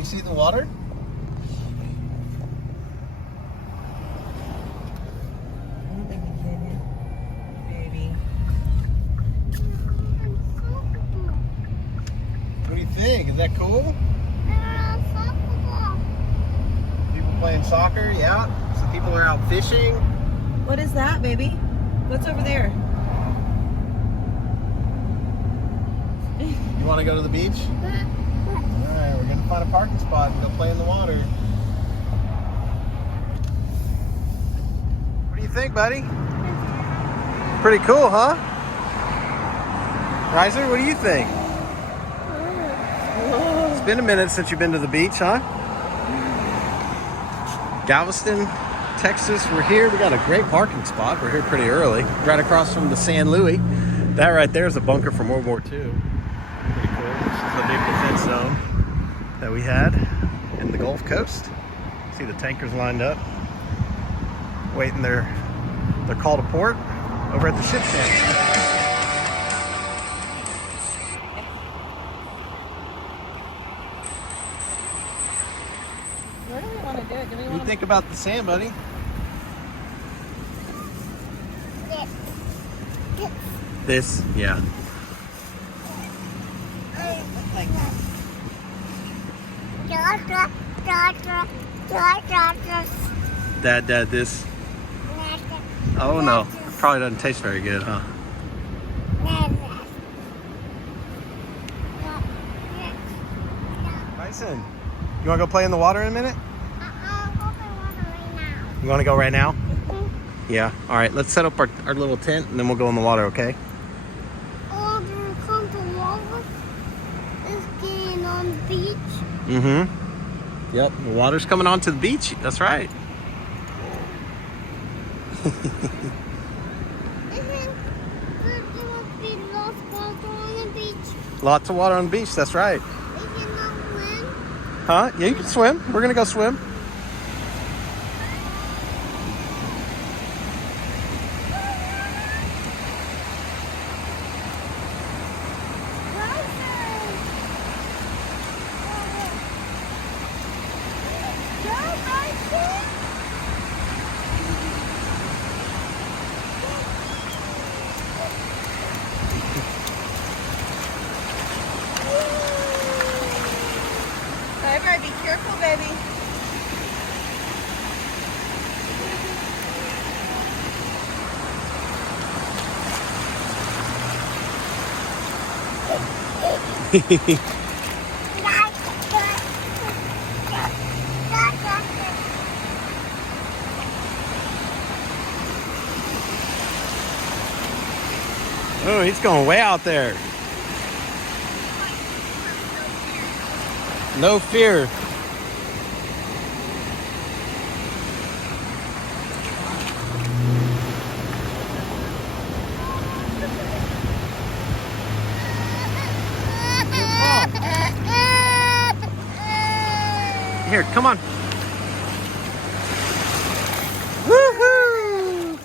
you see the water? What do you think? Is that cool? People playing soccer, yeah. Some people are out fishing. What is that, baby? What's over there? You want to go to the beach? Alright, we're going to find a parking spot and go play in the water. What do you think, buddy? Pretty cool, huh? Riser, what do you think? It's been a minute since you've been to the beach, huh? Galveston, Texas, we're here. We got a great parking spot. We're here pretty early, right across from the San Luis. That right there is a bunker from World War II. Pretty cool. This is the big defense zone that we had in the Gulf Coast. See the tankers lined up, waiting their call to port over at the ship camp. What do we want to do? What do you think about the sand, buddy? This, yeah. Dad, this. Oh no, probably doesn't taste very good, huh? Bryson, you want to go play in the water in a minute? You want to go right now? Yeah. All right, let's set up our little tent and then we'll go in the water, okay? Oh, there comes the water. It's getting on the beach. Mm-hmm. Yep, the water's coming onto the beach. That's right. There must be lots of water on the beach. Lots of water on the beach. That's right. We cannot swim. Huh? Yeah, you can swim. We're gonna go swim. Everybody be careful, baby. Oh, he's going way out there. No fear. Here, come on. Woohoo!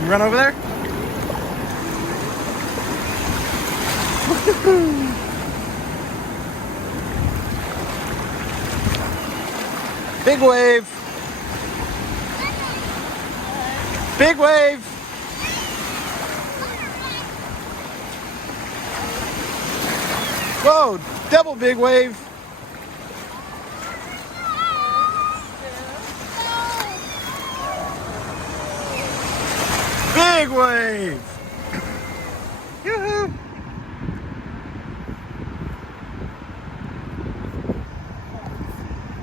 You run over there? Big wave. Big wave. Whoa, double big wave. Big wave. Yoo-hoo.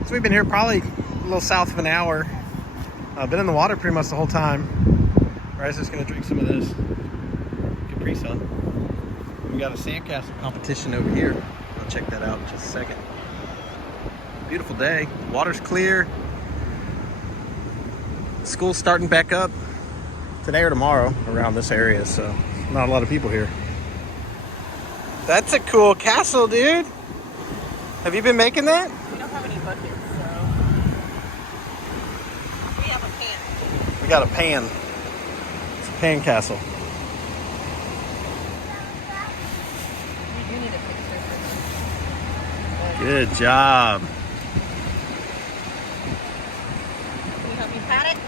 So we've been here probably a little south of an hour. Been in the water pretty much the whole time. Riser's gonna drink some of this Capri Sun. We got a sandcastle competition over here. I'll check that out in just a second. Beautiful day. Water's clear. School's starting back up today or tomorrow around this area, so not a lot of people here. That's a cool castle, dude. Have you been making that? We don't have any buckets, so we have a pan. We got a pan. It's a pan castle. Good job. Can you help me pat it?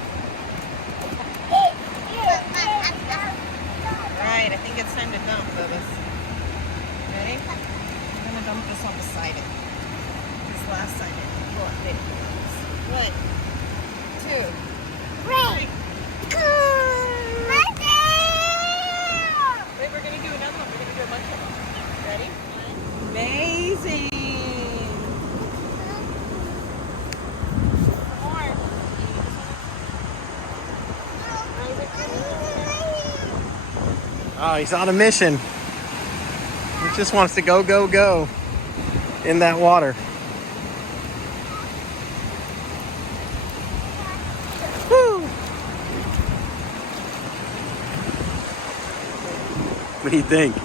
Right, I think it's time to dump, Bubba's. Ready? I'm gonna dump this on the side. This last side. Well, it One, two, three. Wait, we're gonna do another one. We're gonna do a bunch of them. Ready? Amazing. Oh, he's on a mission. He just wants to go, go, go in that water. Woo. What do you think?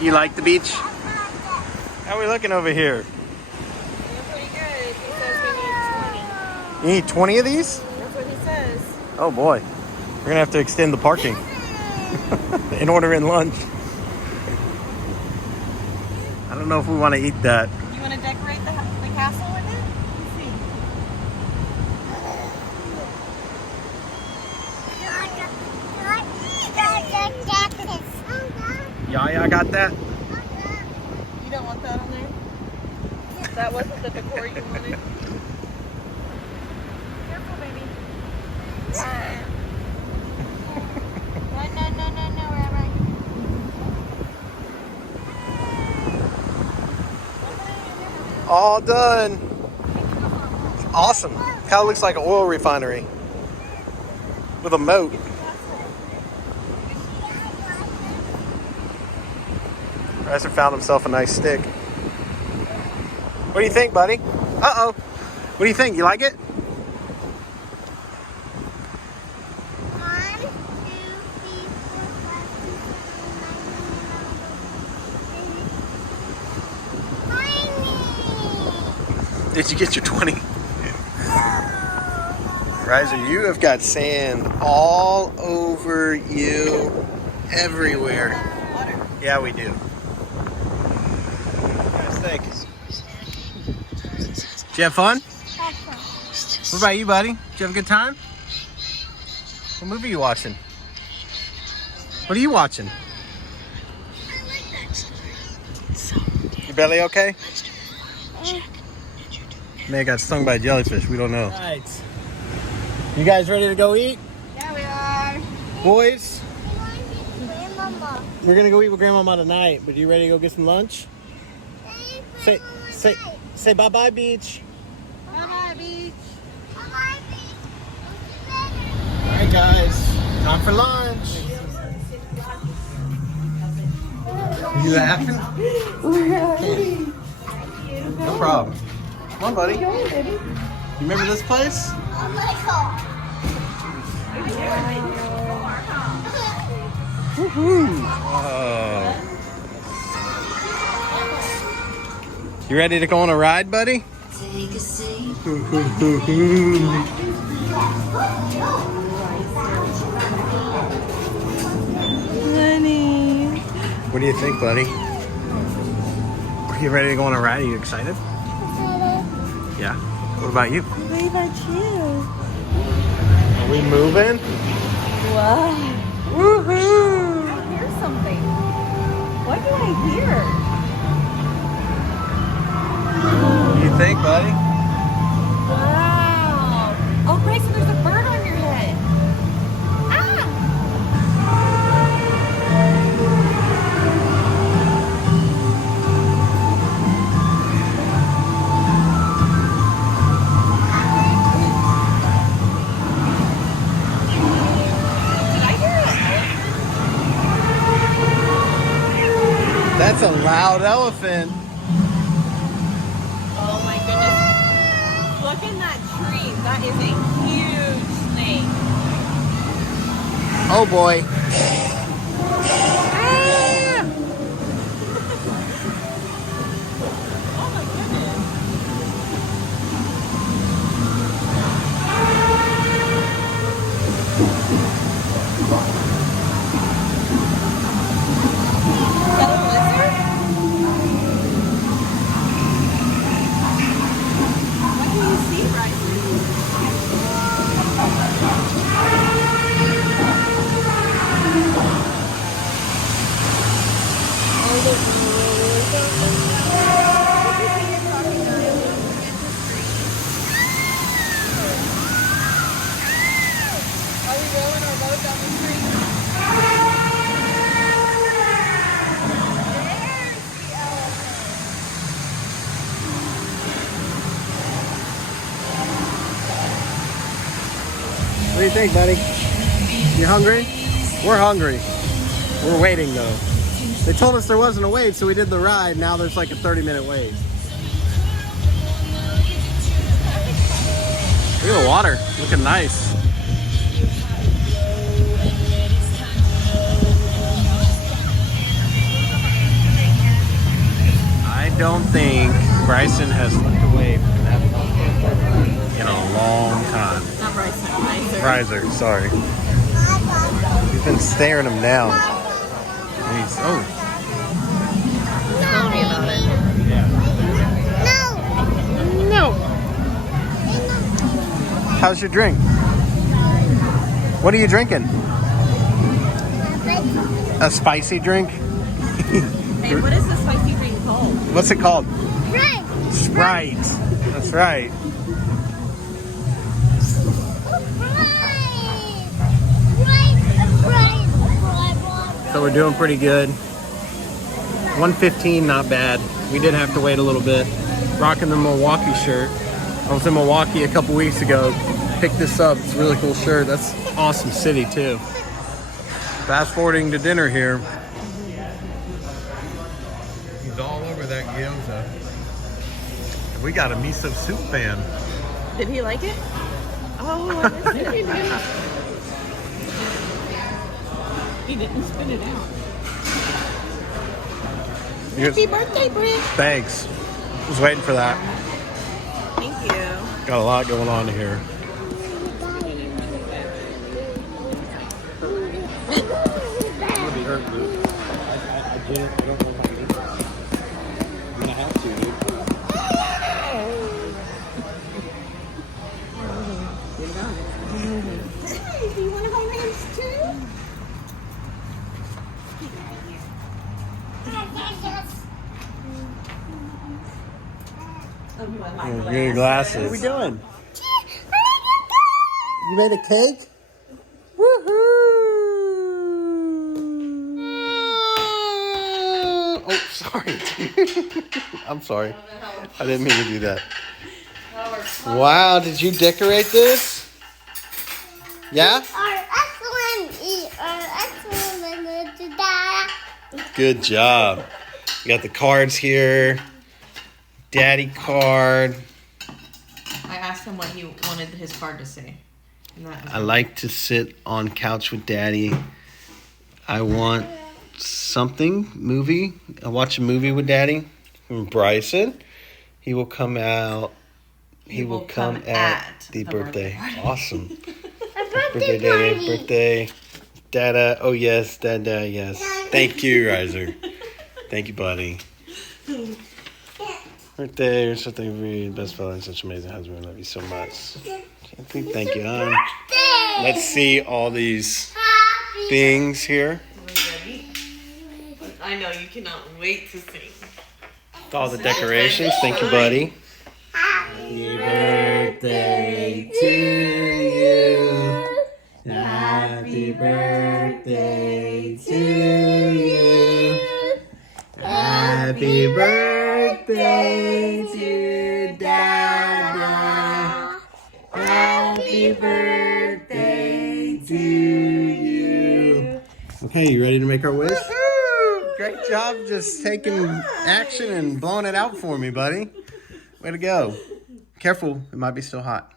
You like the beach? How are we looking over here? You're pretty good. He says we need 20. You need 20 of these? That's what he says. Oh boy. We're gonna have to extend the parking and order in lunch. I don't know if we want to eat that. You want to decorate the castle with it? Let's see. Yeah, I got that. You don't want that on there? That wasn't the decor you wanted? Careful, baby. No, right. All done. It's awesome. Kind of looks like an oil refinery with a moat. Razor found himself a nice stick. What do you think, buddy? Uh-oh. What do you think? You like it? 1, 2, 3, 4, 5, 6, 7, 8, 9, 10, 11, 12, 13. Did you get your 20? Riser, you have got sand all over you, everywhere. Water. Yeah, we do. What do you guys think? Did you have fun? What about you, buddy? Did you have a good time? What movie are you watching? What are you watching? Your belly okay? May got stung by a jellyfish. We don't know. Right. You guys ready to go eat? Yeah, we are. Boys, Grandmama. we're going to go eat with Grandmama tonight. But you ready to go get some lunch? Say bye-bye, beach. Bye-bye, beach. Bye-bye, beach. All right, guys. Time for lunch. You laughing? No problem. Come on, buddy. You remember this place? Oh my god. Whoa. You ready to go on a ride, buddy? Take a seat. Honey. What do you think, buddy? Are you ready to go on a ride? Are you excited? Yeah. What about you? What about you? Are we moving? Wow. Woohoo! I hear something. What do I hear? What do you think, buddy? Wow. Oh, Grayson, there's a bird on your head. Ah! Did I hear it? That's a loud elephant. Oh my goodness. Look in that tree. That is a huge snake. Oh boy. Oh my goodness. Is that a lizard? think, buddy? You hungry? We're hungry. We're waiting though. They told us there wasn't a wait, so we did the ride. Now there's like a 30-minute wait. Look at the water, looking nice. I don't think Bryson has looked away from that pumpkin in a long time. Not Bryson, Riser, sorry. He's been staring him down. And he's, oh. Tell me about it. Yeah. No. No. How's your drink? What are you drinking? A spicy drink? Hey, what is the spicy drink called? What's it called? Right. Sprite. That's right. So we're doing pretty good. 1:15, not bad. We did have to wait a little bit. Rocking the Milwaukee shirt. I was in Milwaukee a couple weeks ago. Picked this up. It's a really cool shirt. That's an awesome city too. Fast forwarding to dinner here. He's all over that gyoza. We got a miso soup fan. Did he like it? Oh, I missed it. He didn't spit it out. Happy birthday, Brent. Thanks. Was waiting for that. Thank you. Got a lot going on here. I don't know if I need I'm gonna have to, dude. Do you want to hold hands too? Get your glasses. What are we doing? You made a cake? Woohoo! Oh, sorry. I'm sorry. I didn't mean to do that. Wow, did you decorate this? Yeah? Good job. You got the cards here. Daddy card. I asked him what he wanted his card to say. And that was I like to sit on couch with Daddy. I want something, movie. I watch a movie with Daddy. And Bryson, he will come out. He will come at the birthday. Awesome. Birthday, Daddy. Birthday. Dada. Oh, yes. Dada. Yes. Thank you, Riser. Thank you, buddy. Birthday. You're something for you. Best fellow and such amazing husband. I love you so much. Thank you, hon. Let's see all these things here. I know you cannot wait to sing. All the decorations. Thank you, buddy. Happy birthday to you. Happy birthday to you. Happy birthday to Dada. Happy birthday to you. Okay, you ready to make our wish? Great job just taking action and blowing it out for me, buddy. Way to go. Careful, it might be still hot.